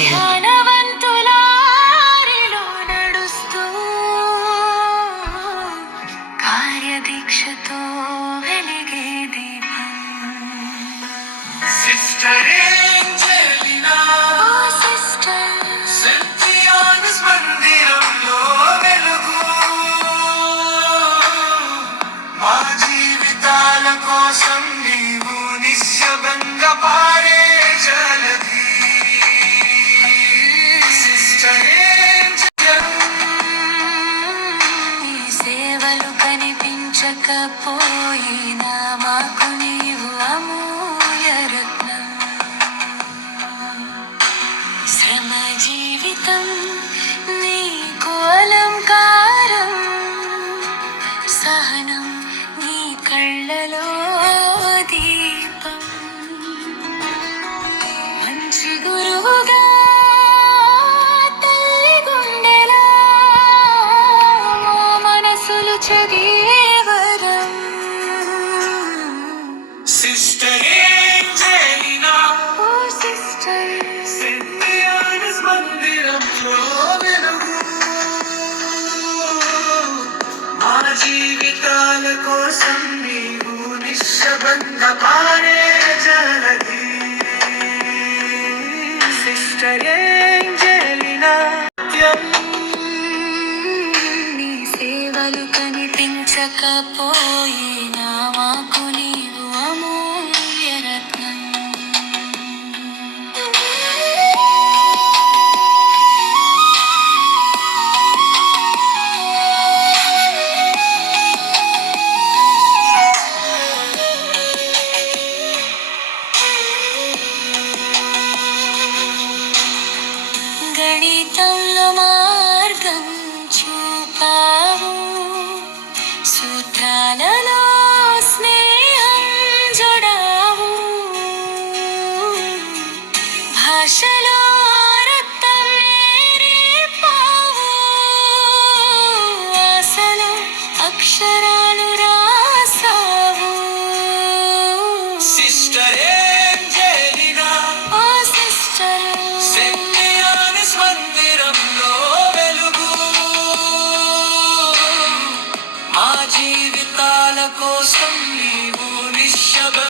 ధ్యానవంతులారిలో నడుస్తూ కార్యదీక్షతో వెలిగే దీపం. సిస్టర్ ఏంజెలినా, ఓ సిస్టర్, సెంటియాన్స్ మందిరంలో వెలుగు. మా జీవితాల కోసం నీవు నిశ్శబ్దంగా పారే జలధి. సిస్టర్ ఏంజెలినా, నీ సేవలు కనిపించకపోయినా మాకు నీవు అమూల్య రత్నం. శ్రమ జీవితం నీకు అలంకారం, సహనం నీ కళ్ళలో దీపం. మంచి గురువుగా తల్లి గుండెలా మా మనసులు చదివే వరం. సిస్టర్ ఏంజెలినా, ఓ సిస్టర్, సెంటియాన్స్ మందిరంలో వెలుగు. మా జీవితాల కోసం నీవు నిశ్శబ్దంగా పారే జలధి. సిస్టర్ ఏంజెలినా, నిత్యం నీ సేవలు కనిపించకపోయినా